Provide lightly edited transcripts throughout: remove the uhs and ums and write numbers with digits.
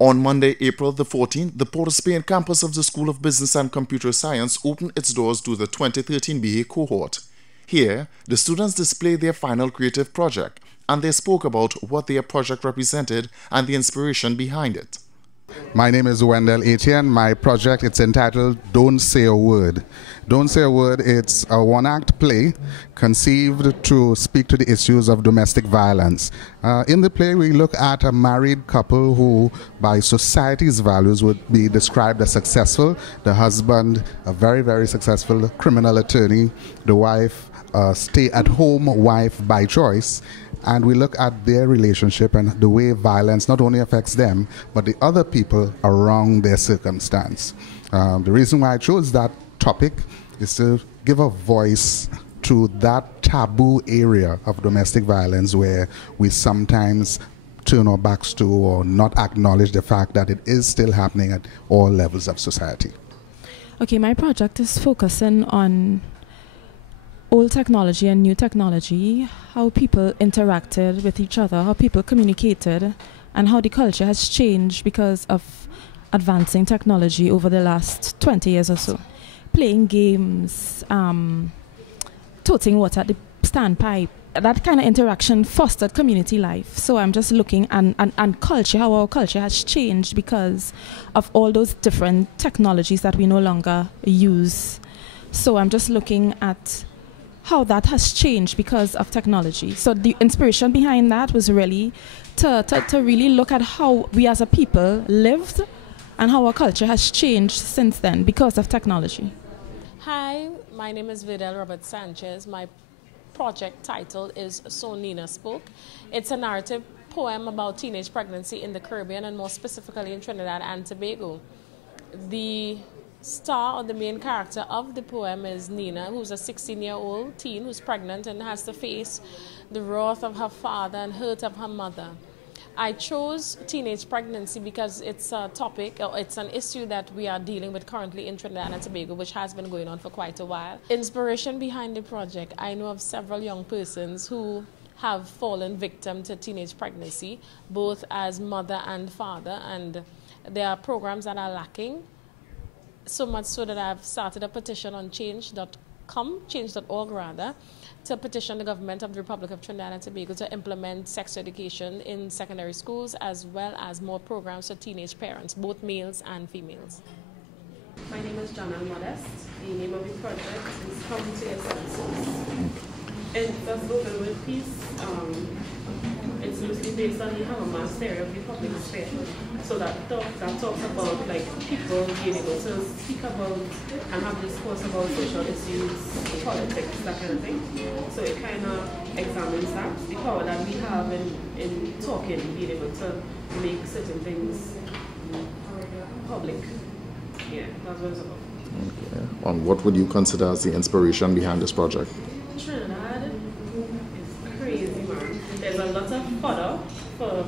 On Monday, April the 14th, the POS campus of the School of Business and Computer Science opened its doors to the 2013 BA cohort. Here, the students displayed their final creative project, and they spoke about what their project represented and the inspiration behind it. My name is Wendell Etienne. My project, it's entitled Don't Say a Word. Don't Say a Word, it's a one-act play conceived to speak to the issues of domestic violence. In the play, we look at a married couple who, by society's values, would be described as successful. The husband, a very, very successful criminal attorney. The wife, a stay-at-home wife by choice. And we look at their relationship and the way violence not only affects them, but the other people around their circumstance. The reason why I chose that topic is to give a voice to that taboo area of domestic violence where we sometimes turn our backs to or not acknowledge the fact that it is still happening at all levels of society. Okay, my project is focusing on old technology and new technology, how people interacted with each other, how people communicated, and how the culture has changed because of advancing technology over the last 20 years or so. Playing games, toting water at the standpipe, that kind of interaction fostered community life. So I'm just looking and culture, how our culture has changed because of all those different technologies that we no longer use. So I'm just looking at how that has changed because of technology. So the inspiration behind that was really to really look at how we as a people lived and how our culture has changed since then because of technology. Hi, my name is Vidal Robert Sanchez. My project title is So Nina Spoke. It's a narrative poem about teenage pregnancy in the Caribbean and more specifically in Trinidad and Tobago. The star or the main character of the poem is Nina, who's a 16-year-old teen who's pregnant and has to face the wrath of her father and hurt of her mother. I chose teenage pregnancy because it's a topic, or it's an issue that we are dealing with currently in Trinidad and Tobago, which has been going on for quite a while. Inspiration behind the project, I know of several young persons who have fallen victim to teenage pregnancy, both as mother and father, and there are programs that are lacking. So much so that I've started a petition on change.org rather, to petition the government of the Republic of Trinidad and Tobago to implement sex education in secondary schools as well as more programs for teenage parents, both males and females. My name is Jana Modest. The name of the project is Come to Your Senses. It's a spoken word piece. It's loosely based on the Habermas theory of the public sphere. So that talks about like people being able to speak about and have discourse about social issues, politics, that kind of thing. So it kind of examines that, the power that we have in talking, being able to make certain things public. Yeah, that's what it's about. Okay. And what would you consider as the inspiration behind this project? Trinidad is crazy, man. There's a lot of fodder for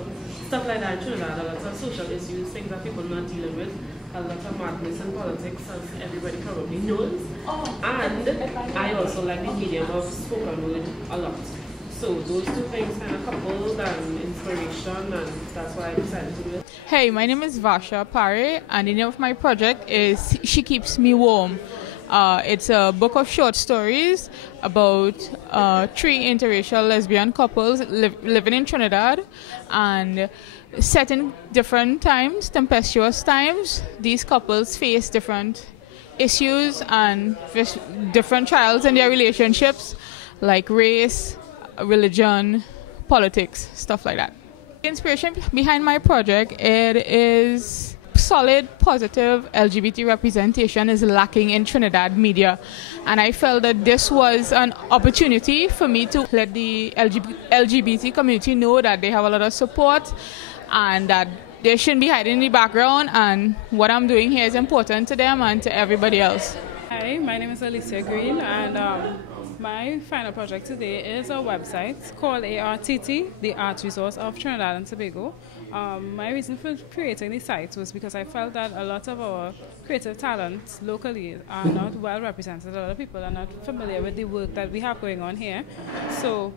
stuff like that in Trinidad, a lot of social issues, things that people are not dealing with, a lot of madness in politics, as everybody probably knows. And I also like the medium of spoken word a lot. So those two things kind of coupled and inspiration, and that's why I decided to do it. Hey, my name is Vasha Pare, and the name of my project is She Keeps Me Warm. It's a book of short stories about 3 interracial lesbian couples living in Trinidad, and set in different times, tempestuous times. These couples face different issues and different trials in their relationships, like race, religion, politics, stuff like that. The inspiration behind my project, it is solid, positive LGBT representation is lacking in Trinidad media, and I felt that this was an opportunity for me to let the LGBT community know that they have a lot of support and that they shouldn't be hiding in the background, and what I'm doing here is important to them and to everybody else. Hi, my name is Alicia Green, and my final project today is a website called ARTT, the Art Resource of Trinidad and Tobago. My reason for creating the site was because I felt that a lot of our creative talents locally are not well represented. A lot of people are not familiar with the work that we have going on here. So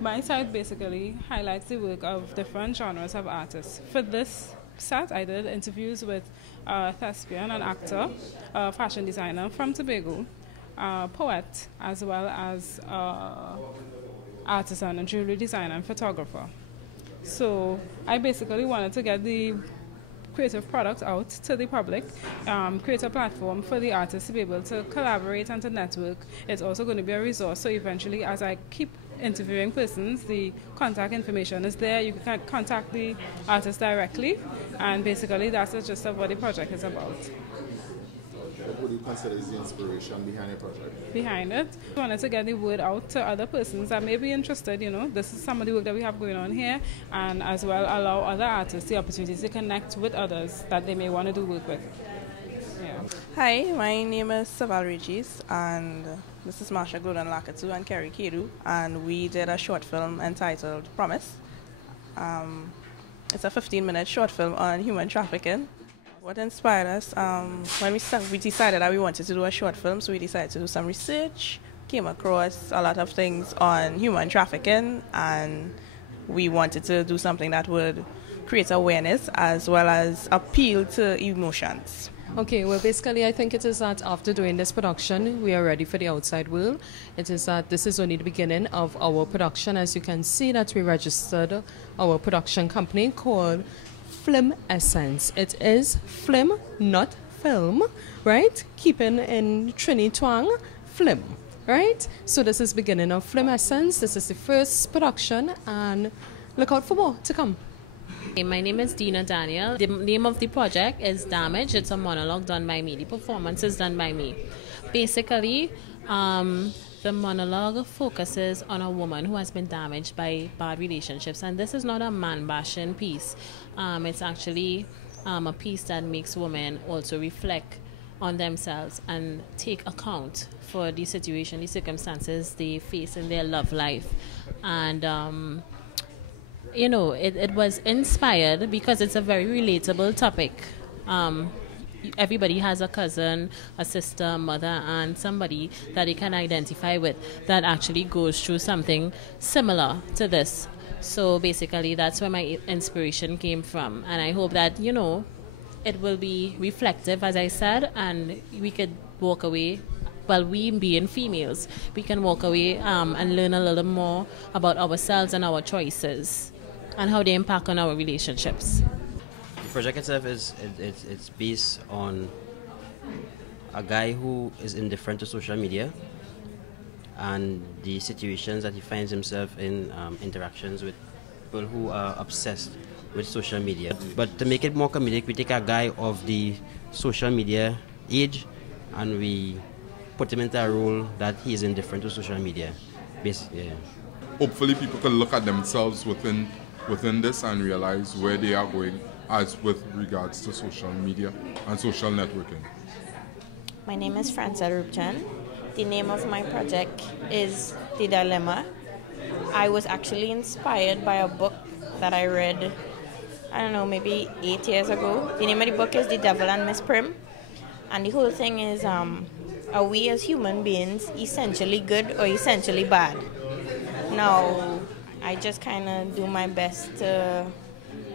my site basically highlights the work of different genres of artists. For this set, I did interviews with a thespian, an actor, a fashion designer from Tobago, a poet, as well as artisan, a jewelry designer and photographer. So I basically wanted to get the creative product out to the public, create a platform for the artists to be able to collaborate and to network. It's also going to be a resource, so eventually as I keep interviewing persons, the contact information is there. You can contact the artist directly, and basically that's the gist of what the project is about. What would you consider is the inspiration behind your project? Behind it, we wanted to get the word out to other persons that may be interested. This is some of the work that we have going on here, and as well allow other artists the opportunity to connect with others that they may want to do work with. Yeah. Hi, my name is Saval Regis, and this is Marsha Gordon Lakatu and Kerry Kedu, and we did a short film entitled Promise. It's a 15-minute short film on human trafficking. What inspired us, when we decided that we wanted to do a short film, so we decided to do some research, came across a lot of things on human trafficking, and we wanted to do something that would create awareness as well as appeal to emotions. Okay, well basically I think it is that after doing this production, we are ready for the outside world. It is that this is only the beginning of our production. As you can see that we registered our production company called Film Essence. It is film, not film, right? Keeping in Trini twang, film, right? So this is beginning of Film Essence. This is the first production, and look out for more to come. My name is Dina Daniel. The name of the project is Damage. It's a monologue done by me. The performance is done by me. Basically, the monologue focuses on a woman who has been damaged by bad relationships, and this is not a man-bashing piece. It's actually a piece that makes women also reflect on themselves and take account for the situation, the circumstances they face in their love life. And it was inspired because it's a very relatable topic. Everybody has a cousin, a sister, mother, and somebody that they can identify with that actually goes through something similar to this. So basically that's where my inspiration came from, and I hope that it will be reflective, as I said, and we could walk away. Well, we being females, we can walk away and learn a little more about ourselves and our choices and how they impact on our relationships. The project itself it's based on a guy who is indifferent to social media and the situations that he finds himself in, interactions with people who are obsessed with social media. But to make it more comedic, we take a guy of the social media age and we put him into a role that he is indifferent to social media. Basically, yeah. Hopefully people can look at themselves within this and realize where they are going as with regards to social media and social networking. My name is Franca Rupchan. The name of my project is The Dilemma. I was actually inspired by a book that I read, I don't know, maybe 8 years ago. The name of the book is The Devil and Miss Prim. And the whole thing is, are we as human beings essentially good or essentially bad? Now, I just kind of do my best to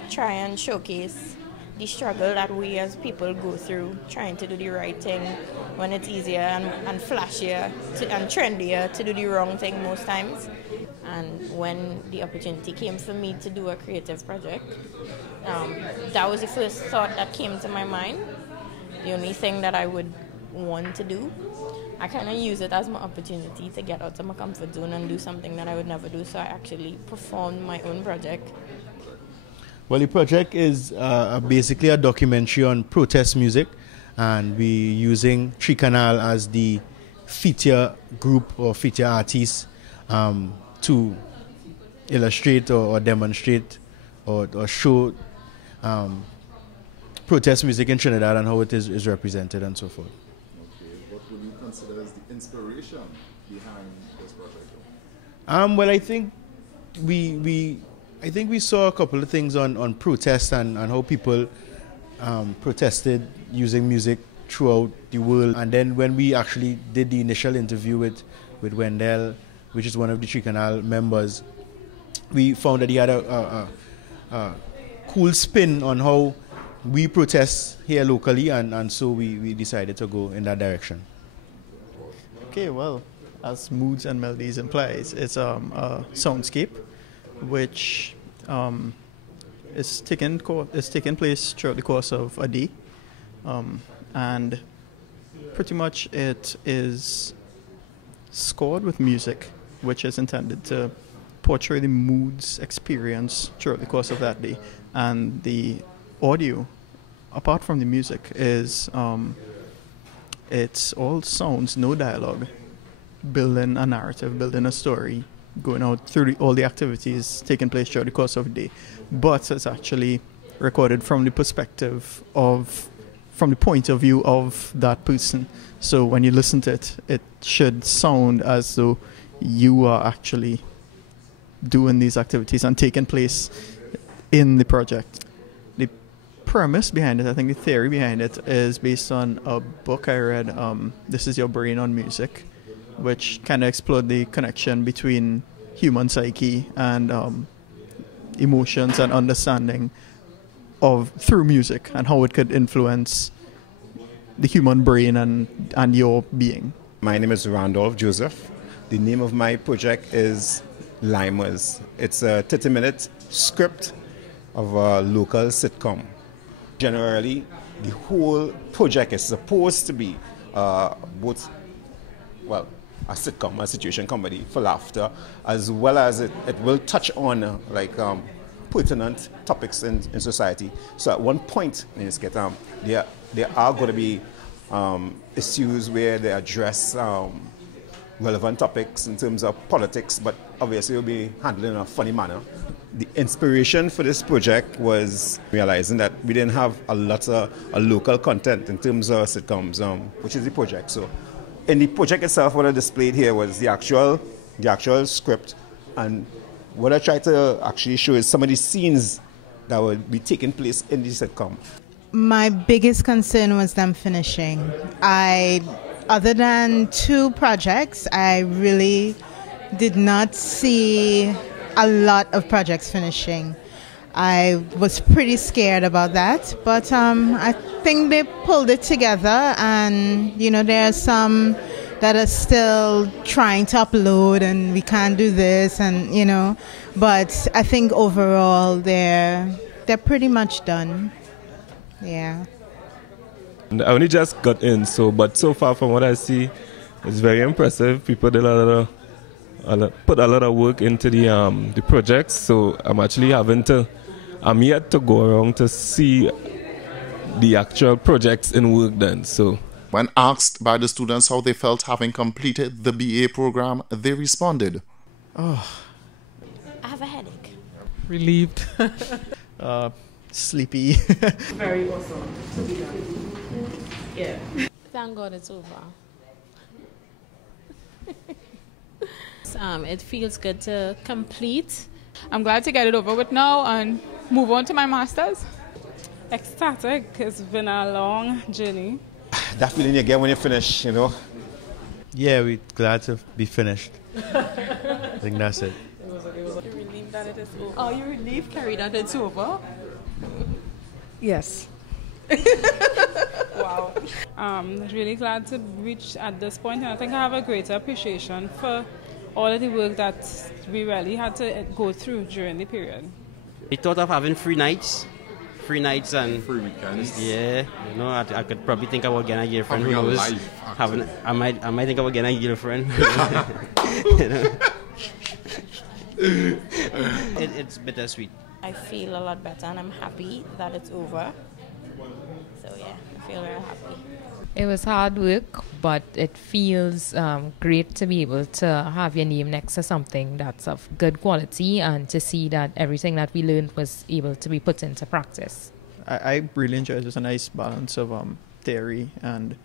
try and showcase the struggle that we as people go through, trying to do the right thing when it's easier and flashier and trendier to do the wrong thing most times. And when the opportunity came for me to do a creative project, that was the first thought that came to my mind. The only thing that I would want to do, I kind of use it as my opportunity to get out of my comfort zone and do something that I would never do. So I actually performed my own project. Well, the project is basically a documentary on protest music, and we're using Tree Canal as the feature group or feature artist to illustrate or demonstrate or show protest music in Trinidad and how it is represented and so forth. Okay, what would you consider as the inspiration behind this project? Well, I think we saw a couple of things on protest and how people protested using music throughout the world. And then when we actually did the initial interview with Wendell, which is one of the Tree Canal members, we found that he had a cool spin on how we protest here locally, and so we decided to go in that direction. Okay, well, as moods and melodies implies, it's a soundscape which is taking place throughout the course of a day, and pretty much it is scored with music, which is intended to portray the moods experience throughout the course of that day. And the audio, apart from the music, is it's all sounds, no dialogue, building a narrative, building a story, going out through all the activities taking place throughout the course of the day. But it's actually recorded from the perspective from the point of view of that person. So when you listen to it, it should sound as though you are actually doing these activities and taking place in the project. The premise behind it, I think the theory behind it, is based on a book I read, This Is Your Brain on Music, which kind of explored the connection between human psyche and emotions and understanding through music, and how it could influence the human brain and your being. My name is Randolph Joseph. The name of my project is Limers. It's a 30-minute script of a local sitcom. Generally, the whole project is supposed to be a sitcom, a situation comedy for laughter, as well as it will touch on pertinent topics in society. So at one point in this skit, there are going to be issues where they address relevant topics in terms of politics, but obviously it will be handled in a funny manner. The inspiration for this project was realizing that we didn't have a lot of local content in terms of sitcoms, which is the project. So in the project itself, what I displayed here was the actual script, and what I tried to actually show is some of the scenes that would be taking place in the sitcom. My biggest concern was them finishing. Other than 2 projects, I really did not see a lot of projects finishing. I was pretty scared about that, but I think they pulled it together, and there are some that are still trying to upload and we can't do this, and but I think overall they're pretty much done. Yeah. I only just got in, but so far from what I see, it's very impressive. People did put a lot of work into the projects, so I'm yet to go around to see the actual projects in work done. So when asked by the students how they felt having completed the BA program, they responded, "Oh, I have a headache." Relieved. Sleepy. Very awesome to be done. Yeah. Thank God it's over. It feels good to complete. I'm glad to get it over with now and move on to my master's. Ecstatic. It's been a long journey. That feeling you get when you finish, Yeah, we're glad to be finished. I think that's it. You're relieved that it is over. Are you relieved, Carrie, that it's over? Yes. Wow. Really glad to reach at this point, and I think I have a greater appreciation for all of the work that we really had to go through during the period. We thought of having free nights and free weekends. Yeah, I could probably think about getting a girlfriend. Who knows? I might think about getting a girlfriend. It's bittersweet. I feel a lot better, and I'm happy that it's over. So yeah, I feel very happy. It was hard work, but it feels great to be able to have your name next to something that's of good quality, and to see that everything that we learned was able to be put into practice. I really enjoyed it. It was a nice balance of theory and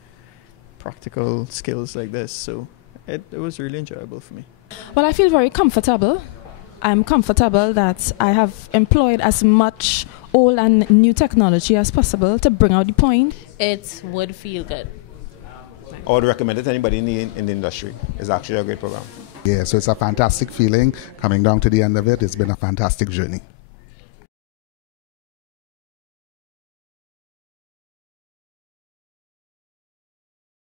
practical skills like this, so it was really enjoyable for me. Well, I feel very comfortable. I'm comfortable that I have employed as much old and new technology as possible to bring out the point. It would feel good. I would recommend it to anybody in the industry. It's actually a great program. Yeah, so it's a fantastic feeling. Coming down to the end of it, it's been a fantastic journey.